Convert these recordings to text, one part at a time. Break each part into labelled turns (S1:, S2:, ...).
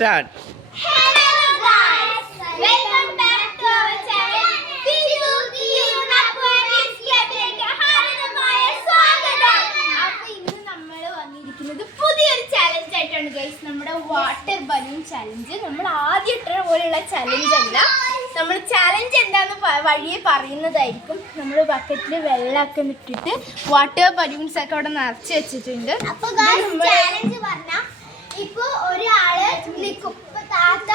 S1: Start
S2: നമ്മുടെ water balloon challenge നമ്മൾ ആദ്യത്തെ ഇട്ട പോലെയുള്ള ചലഞ്ച് അല്ല നമ്മൾ ചലഞ്ച് എന്താന്ന് വഴിയെ പറയുന്നതായിരിക്കും നമ്മൾ ബക്കറ്റിൽ വെള്ളമൊക്കെ ഇട്ടിട്ട് വാട്ടർ ബലൂൺസ് ഒക്കെ അവിടെ നിറച്ച് വെച്ചിട്ടുണ്ട്.
S3: അപ്പൊ ചലഞ്ച് ഇപ്പൊ ഒരാൾ നിൽക്കും ഇപ്പൊ താത്ത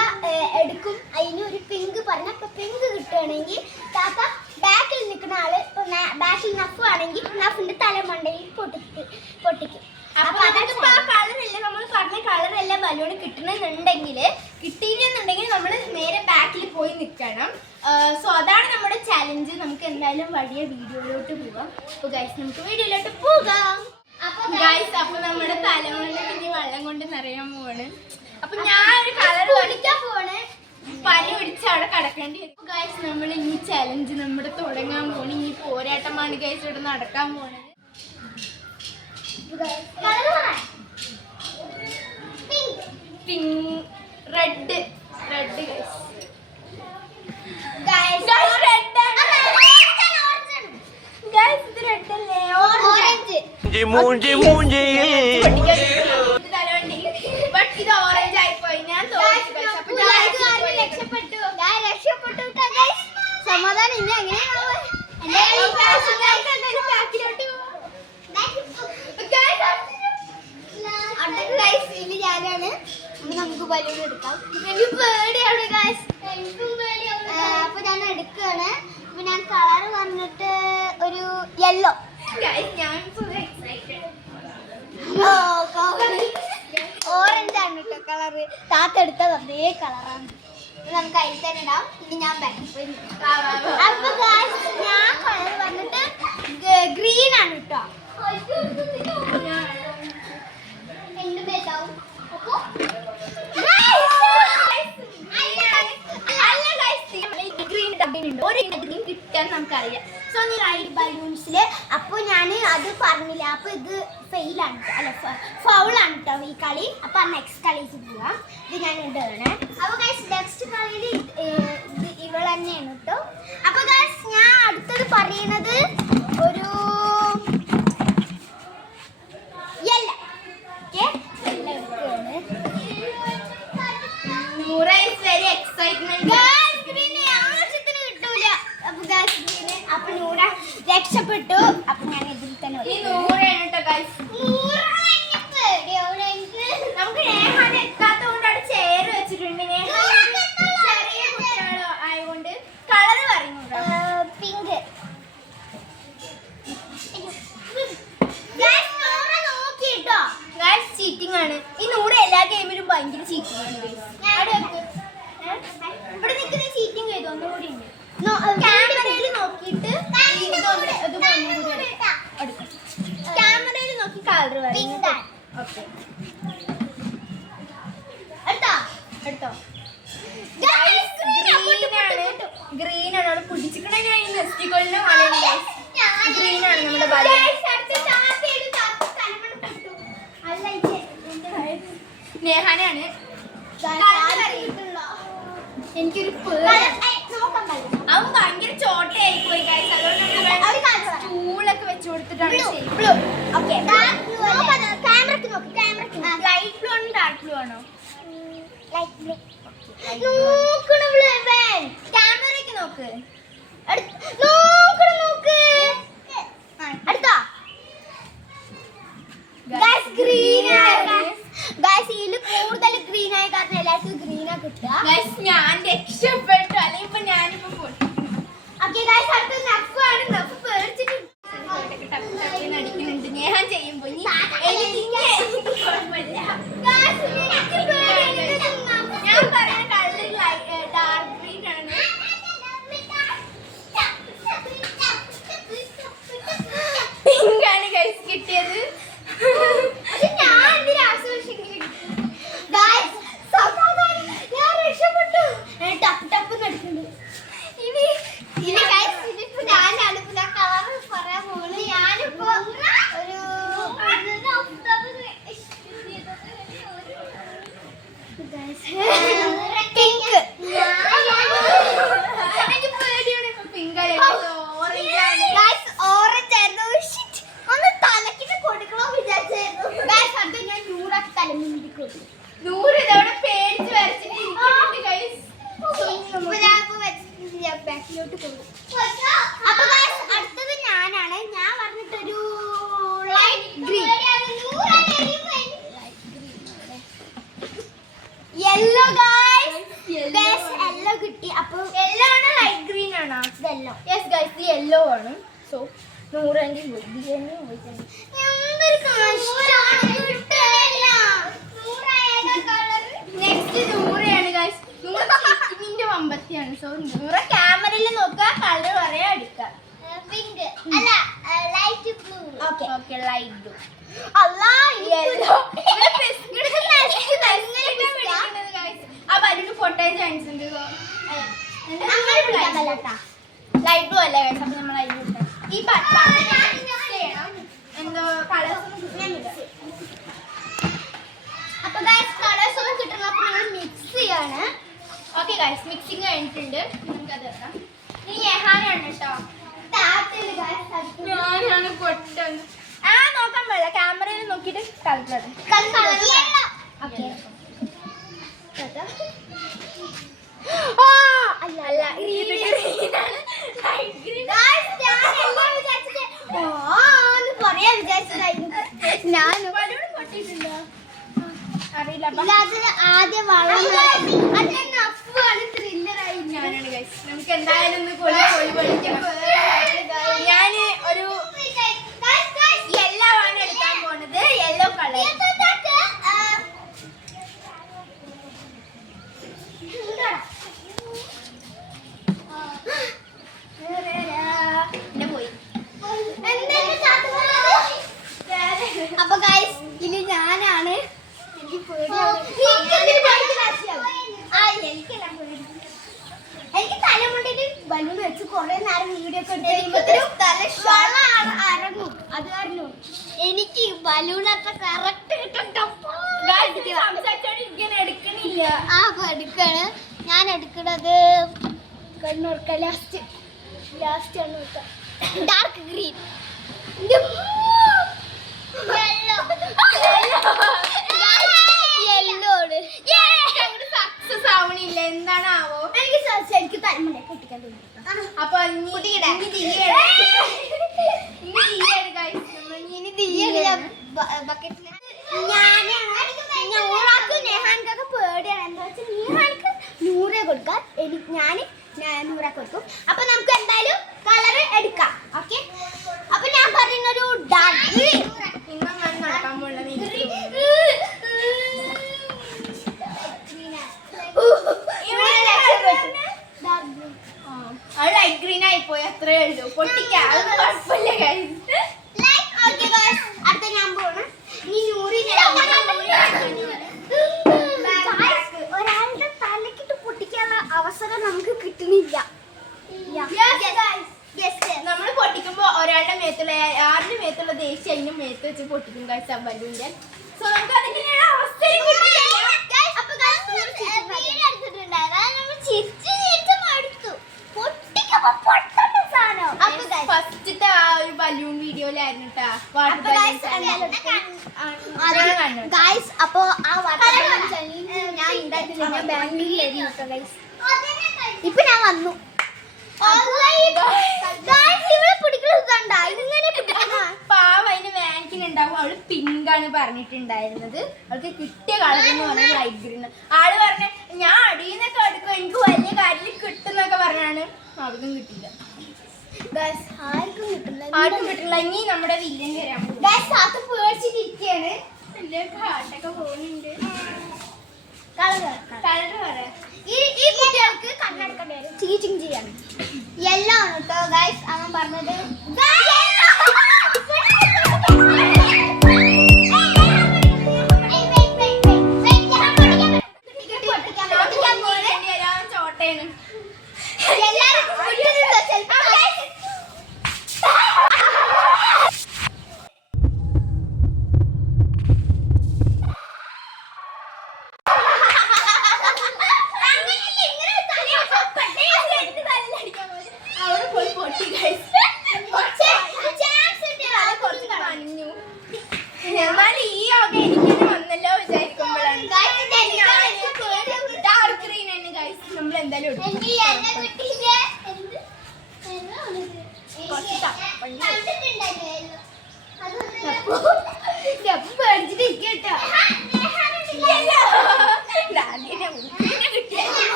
S3: എടുക്കും. അതിന് ഒരു പിങ്ക് പറഞ്ഞ. ഇപ്പൊ പിങ്ക് കിട്ടുകയാണെങ്കിൽ താത്ത ബാക്കിൽ നിൽക്കുന്ന ആൾ ഇപ്പൊ ബാക്കിൽ നഫ് ആണെങ്കിൽ നഫിന്റെ തലമണ്ടയിൽ പൊട്ടിക്ക് പൊട്ടിക്കും.
S2: അപ്പൊ ആ കളറല്ല നമ്മൾ പറഞ്ഞ കളറല്ല ബലൂൺ കിട്ടണമെന്നുണ്ടെങ്കിൽ കിട്ടിയില്ലെന്നുണ്ടെങ്കിൽ നമ്മൾ നേരെ ബാക്കിൽ പോയി നിൽക്കണം. സോ അതാണ് നമ്മുടെ ചലഞ്ച് നമുക്ക് എന്തായാലും വലിയ വീഡിയോയിലോട്ട് പോവാം. അപ്പൊ ഗൈസ് നമുക്ക് വീഡിയോയിലോട്ട് പോകാം. ഗൈസ് അപ്പൊ നമ്മുടെ തലമുറ ഇനി വെള്ളം കൊണ്ട് നിറയാൻ പോവാണ്. അപ്പൊ ഞാൻ ഒരു കളർ
S3: പൊടിക്കാൻ പോണ്
S2: പനി പിടിച്ച് അവിടെ കിടക്കേണ്ടി വരും. നമ്മൾ ഈ ചലഞ്ച് നമ്മുടെ തുടങ്ങാൻ പോണ് ഈ പോരാട്ടമാണ് ഗൈസ് ഇവിടെ നടക്കാൻ പോണത് pink red
S3: red
S2: guys guys ഇത് റെഡ് അല്ലേ?
S3: ഓറഞ്ച്
S1: മൂഞ്ചി മൂഞ്ചിയിൽ
S2: ബട്ട് ഇത് ഓറഞ്ച് ആയിപ്പോയി ഞാൻ തോന്നി guys. അപ്പൊ ഞാൻ ആക്കിപ്പോയി.
S3: രക്ഷപ്പെട്ടു ഞാൻ രക്ഷപ്പെട്ടു ട്ടോ, guys. സമാധാനം ഇനി എങ്ങനെയാണോ
S2: Guys, guys, എന്തായാലും ബാക്കിലോട്ട് പോവാം. Guys,
S3: അടുത്ത ഗൈസ് ഇനി ഞാനാണ് അപ്പൊ നമുക്ക് ബലൂൺ എടുക്കാം എനിക്ക് പേടിയാണ് ഗൈസ് അപ്പൊ ഞാൻ എടുക്കുകയാണ് അപ്പൊ ഞാൻ കളർ വന്നിട്ട് ഒരു യെല്ലോ
S2: guys, ഞാൻ so excited.
S3: ഓറഞ്ച് ആണ് കേട്ടോ കളറ് താത്ത അതേ കളറാണ്. നമുക്ക് അതിൽ തന്നെ ഇടാം. ഇനി ഞാൻ. അപ്പൊ ഞാൻ കളർ വന്നിട്ട് ഗ്രീൻ ആണ് കേട്ടോ എന്റെ പേരാവും.
S2: ഒരു
S3: സോ നീ ബലൂൺസിൽ അപ്പൊ ഞാൻ അത് പറഞ്ഞില്ല. അപ്പൊ ഇത് ഫെയിലാണ് അല്ല കേട്ടോ ഈ കളി. അപ്പൊ നെക്സ്റ്റ് കളിക്ക് പോവാം. ഇത് ഞാൻ ഇടുകയാണ് അപ്പൊ ഗൈസ് നെക്സ്റ്റ് കളിയിൽ ഇവൾ തന്നെയാണ് കേട്ടോ അപ്പൊ ഗൈസ് ഞാൻ അടുത്തത് പറയുന്നത് ഒരു രക്ഷപ്പെട്ടു. അപ്പൊ ഞാൻ
S2: No, ചിക്കിങ്ങിന്റെ സോ
S3: നൂറ
S2: ക്യാമറയിൽ നോക്കുക കളർ പറയാ
S3: എടുക്കുക. പിങ്ക് അല്ല
S2: light
S3: blue okay
S2: okay
S3: light blue
S2: അല്ലാ
S3: യെല്ലോ
S2: പൊട്ടാൻ ചാൻസ് ഉണ്ട് ലൈറ്റ് ബ്ലൂ അല്ല. അപ്പൊ നമ്മൾ ഈ എന്തോ കളേഴ്സ്
S3: അപ്പൊ ഒന്നും കിട്ടണം അപ്പൊ നമ്മൾ മിക്സ് ചെയ്യാണ്.
S2: ഓക്കെ ഗൈസ് മിക്സിങ് കഴിഞ്ഞിട്ടുണ്ട്. നമുക്കത് വെക്കാം. ഇനി യഹാനാണ് കേട്ടോ. ഞാനാണ് ആ നോക്കാൻ പാടില്ല. ക്യാമറയിൽ നോക്കിയിട്ട് കളർ
S3: കളർ ഓക്കേ
S2: അല്ല അല്ല ഇത് ഗ്രീനാണ്
S3: ആദ്യം
S2: എന്തായാലും ഒന്ന് കൊള്ളി പൊളിക്കണം ഞാൻ ഒരു യെല്ലോ ആണ് എടുക്കാൻ പോണത് യെല്ലോ കളർ പിന്നെ പോയി
S3: അപ്പൊ ഗൈസ് ഇനി ഞാനാണ് എനിക്ക് പേടിയാവും. ആ, എനിക്കല്ല പേടി. എനിക്ക് തലമുണ്ടിട്ട് ബലൂൺ വെച്ച് കുറെ നേരം വീഡിയോ ഒക്കെ തല അരങ്ങും. അത് കാരണം എനിക്ക് ബലൂൺ അത്ര കറക്റ്റ് ആ എടുക്കാണ്. ഞാൻ എടുക്കണത് കണ്ണൂർക്ക. ലാസ്റ്റ് ലാസ്റ്റ് കണ്ണൂർക്ക ഡാർക്ക് ഗ്രീൻ
S2: സക്സസ് ആവണില്ല. എന്താണാവോ?
S3: എനിക്ക് എനിക്ക് തലമുണ്ട പൊട്ടിക്കാൻ തോന്നി
S2: അപ്പൊ
S3: നൂറേ കൊടുക്കാം. എനിക്ക് ഞാൻ നൂറാക്ക് കൊടുക്കും. അപ്പൊ നമുക്ക് എന്തായാലും കളർ എടുക്കാം. ഓക്കെ അപ്പൊ ഞാൻ പറയുന്നൊരു ഡാർക്ക്
S2: അത്രേ ഉള്ളൂ പൊട്ടിക്കാം വാങ്ങിക്കുന്നുണ്ടാവും അവൾ പിങ്ക് ആണ് പറഞ്ഞിട്ടുണ്ടായിരുന്നത്. അവൾക്ക് കിട്ടിയ കളർ എന്ന് പറഞ്ഞ ലൈറ്റ് ഗ്രീൻ ആൾ പറഞ്ഞ ഞാൻ അടിയെന്നൊക്കെ എടുക്കും എനിക്ക് വലിയ കാര്യത്തിൽ കിട്ടുന്നൊക്കെ പറഞ്ഞാണ്. അവർക്കും കിട്ടില്ല
S3: ആർക്കും കിട്ടില്ല.
S2: ഇനി നമ്മുടെ വില്ലൻ
S3: വരാൻ പേടിച്ചിരിക്കുകയാണ്
S2: കാട്ടൊക്കെ പോകുന്നുണ്ട്.
S3: കളർ
S2: കളർ പറ.
S3: ഈ കുട്ടികൾക്ക് കണ്ണെടുക്കേണ്ടി വരും. ടീച്ചിങ് ചെയ്യാൻ. യെല്ലോ ആണ് കേട്ടോ ഗൈസ് അവൻ പറഞ്ഞത്.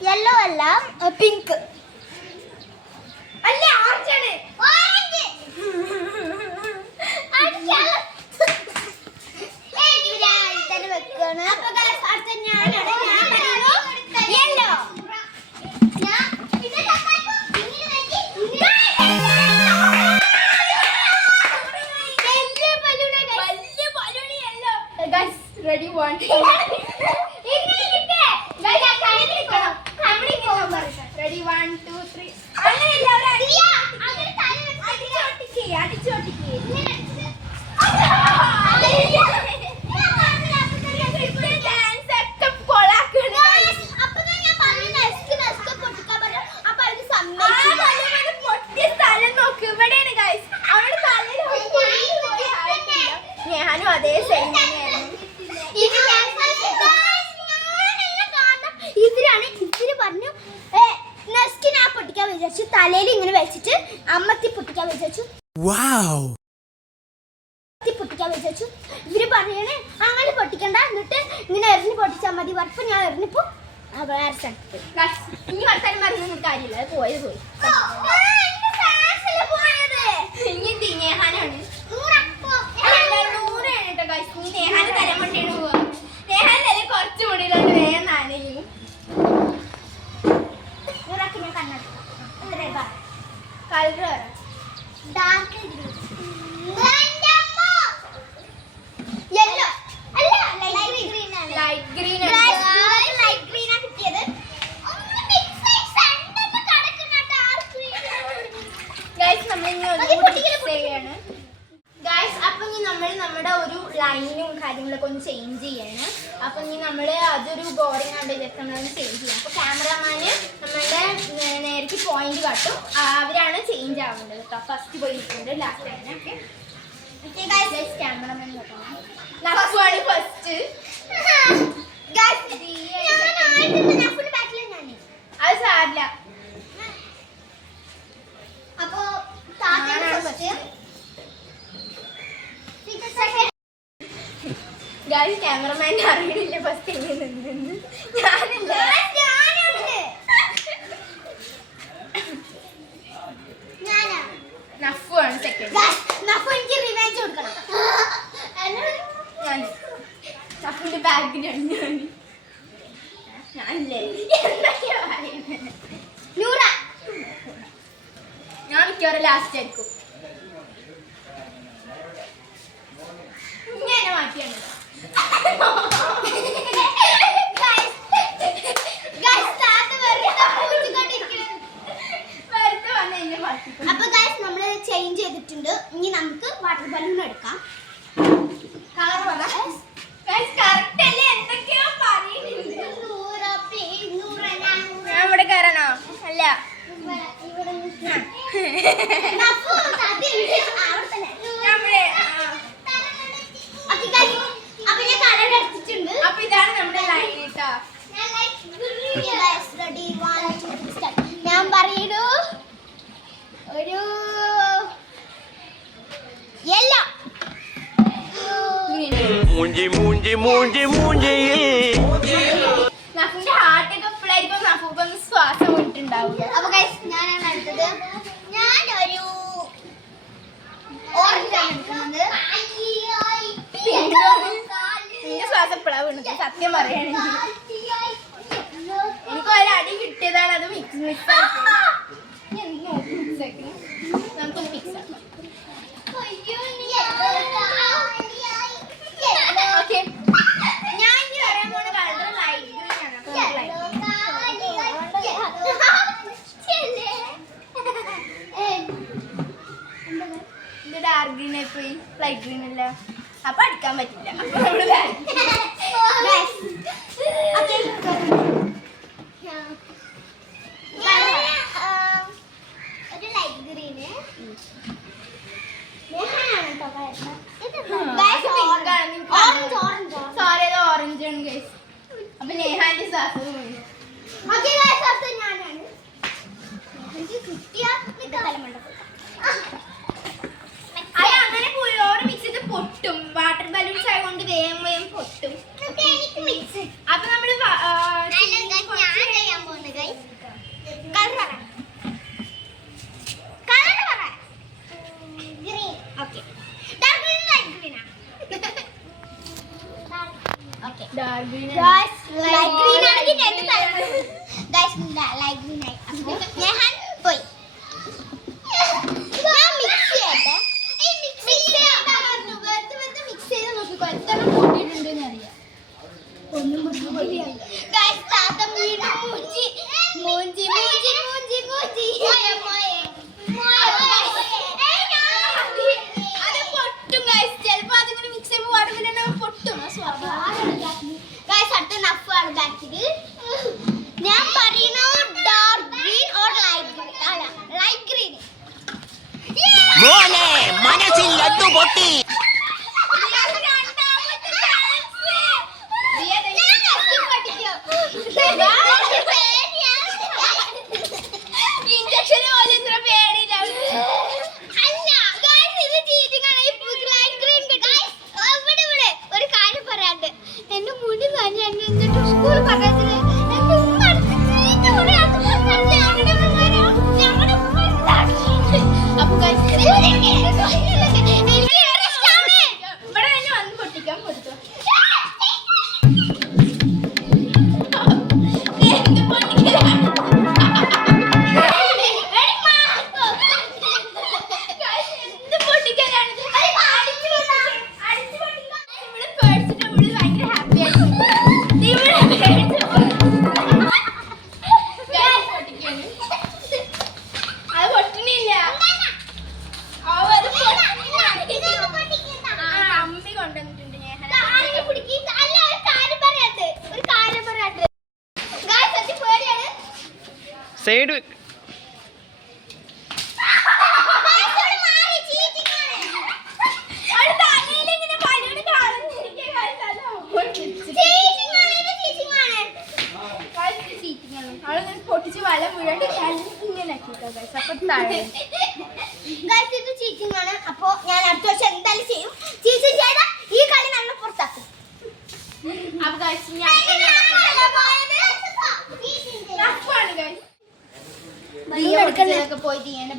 S3: യെല്ലോ അല്ല പിങ്ക് അല്ല ഓറഞ്ച് ആണ്. ഓറഞ്ച് വെക്കാണ്. അപ്പൊ ഞാനാണ്. ഞാൻ yellow ready? One.
S2: ¡Ale, la oraría! 你呢？你哪
S1: 里？
S2: ハハハハ!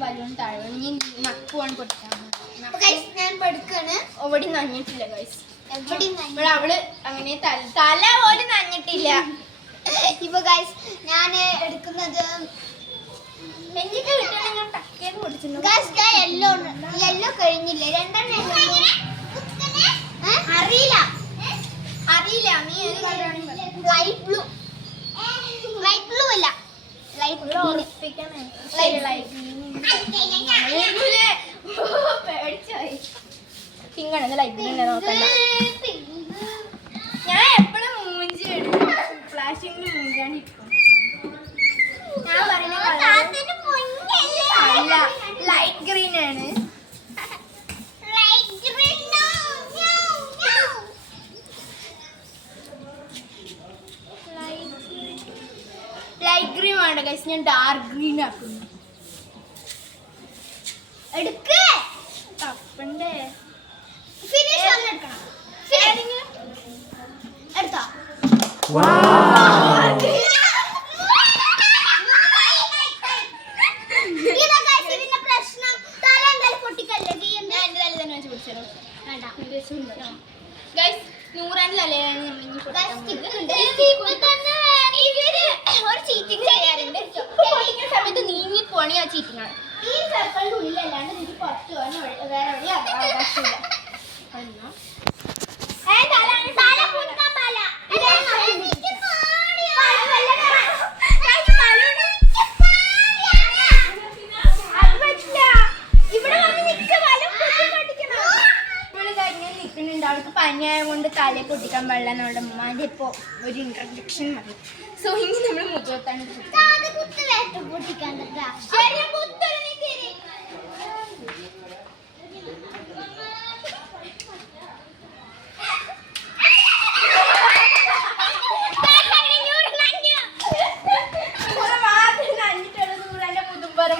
S2: Balloon താഴെ വീണു. ഇനി നക്കുവാണ് പൊട്ടിക്കാൻ
S3: ഞാൻ
S2: ഓടി നഞ്ഞിട്ടില്ല ഗൈസ്. ഇവിടെ അവൾ അങ്ങനെ തല തല പോലും നഞ്ഞിട്ടില്ല.
S3: ഇപ്പൊ ഗൈസ് ഞാൻ എടുക്കുന്നത്
S2: എനിക്ക് കിട്ടണമെങ്കിൽ ടക്കേന്ന് പൊടിച്ചിട്ടുണ്ട്
S3: ഗൈസ് ഞാൻ യെല്ലോ യെല്ലോ കഴിഞ്ഞില്ലേ? രണ്ടെണ്ണം? അറിയില്ല.
S2: അറിയില്ല നീ ഏത് കളറാണ്
S3: ലൈറ്റ് ബ്ലൂ ലൈറ്റ് ബ്ലൂ അല്ല.
S2: പിങ്കാണ് ലൈറ്റ് നോക്കണ്ട. ഞാൻ എപ്പോഴും മൂഞ്ചി ഫ്ലാഷിംഗ് മൂഞ്ചാണ്ടിരിക്കും. ഞാൻ പറയുന്നത് അല്ല ലൈറ്റ് ഗ്രീൻ ആണ് ലൈറ്റ് ഗ്രീൻ വേണ്ട ഗൈസ് ഞാൻ ഡാർക്ക് ഗ്രീൻ ആക്കുന്നു.
S3: എടുക്കേ.
S2: തപ്പണ്ടേ.
S3: ഫിനിഷ് വന്നെടുക്കണം എടുത്തോ ഇതാ guys, ഇതിന്റെ പ്രശ്നം തല എന്തായാലും പൊട്ടിക്കല്ലേ ചെയ്യുന്നത്
S2: ഞാൻ എന്റെ തല തന്നെ വെച്ച് പിടിച്ചോ
S3: വേണ്ട
S2: ഗൈസ് നൂറാന്റെ തലയാണ് നമ്മൾ ഇനി
S3: Guys,
S2: പൊട്ടിക്കാൻ
S3: skip ഉണ്ട്. ഇപ്പൊ തന്നെ ഇവർ ഒരു ചീറ്റിംഗ് ചെയ്യാറുണ്ട്
S2: പൊട്ടിക്കുന്ന സമയത്ത് നീങ്ങി പോണി ആ ചീറ്റിംഗ് ആണ്
S3: ഈ സർക്കിളിന്റെ ഉള്ളിലല്ലാണ്ട് എനിക്ക് പുറത്ത് പോകാൻ വേറെ വഴി അവകാശമില്ല.
S2: നിൽക്കുന്നുണ്ട് അവൾക്ക് പൊട്ടിക്കാൻ പാടില്ല എന്നുള്ള ഒരു ഇൻട്രഡക്ഷൻ മതി സോ ഇനി നമ്മൾ മുഖത്താണ്
S3: കേട്ടാ. ശരി, കുത്തൊരു നീ തിരി.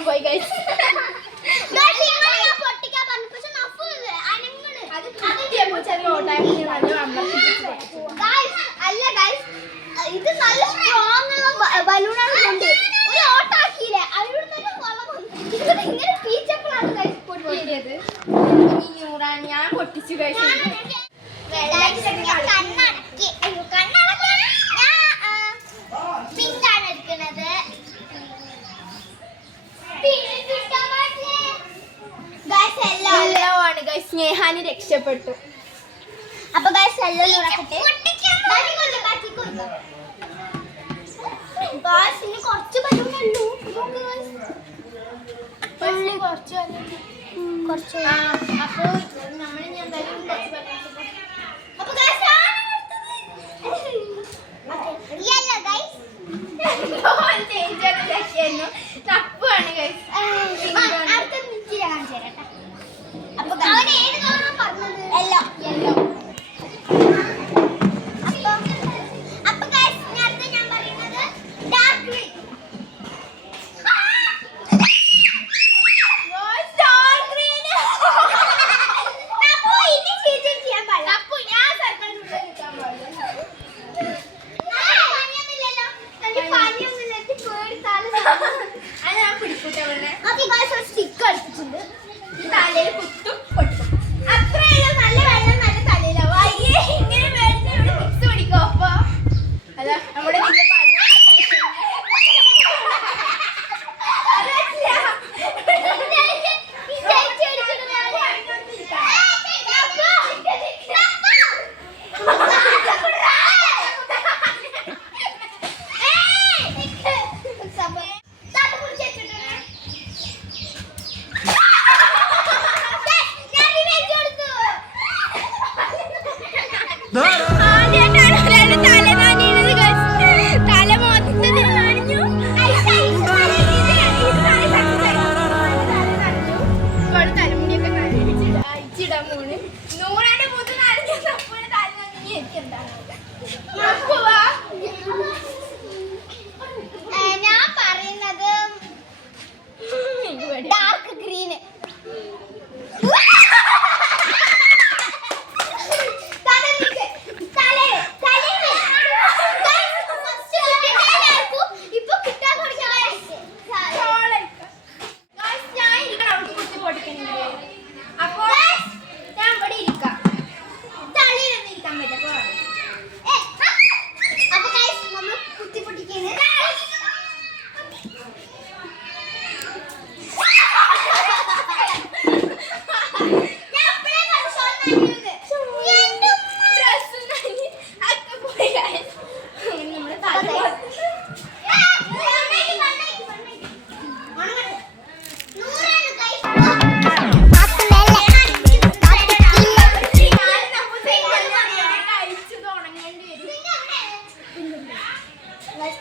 S2: പോയി കഴിച്ചു
S3: അല്ല guys, ഇത് നല്ല സ്ട്രോങ് ബലൂണാണ് കൊണ്ട്
S2: ഞാൻ പൊട്ടിച്ചു കഴിച്ചു
S3: pink ആണ്.
S2: ഗൈസ് സ്നേഹാന് രക്ഷപ്പെട്ടു.
S3: അപ്പൊ ഗൈസ് എല്ലാം തുറക്കട്ടെ ബാക്കി. ബാക്കി കുറച്ച്.
S2: പുള്ളി കുറച്ച്
S3: കുറച്ച്
S2: ആ അപ്പൊ നമ്മൾ ഞാൻ എന്തായാലും കുറച്ച്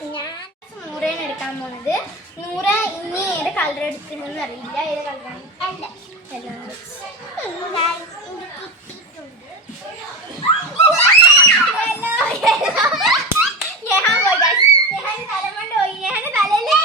S3: ഞാൻ നൂറേണ് എടുക്കാൻ പോകുന്നത് നൂറ ഇനി ഏത് കളർ എടുക്കണമെന്ന് അറിയില്ല. ഏത് കളറാണ്
S2: അല്ല.
S3: ഞാൻ
S2: തലമണ്ട് പോയി.
S3: ഞാൻ
S2: തലല്ലേ